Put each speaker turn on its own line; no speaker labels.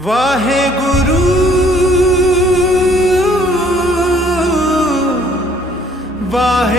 Waheguru Waheguru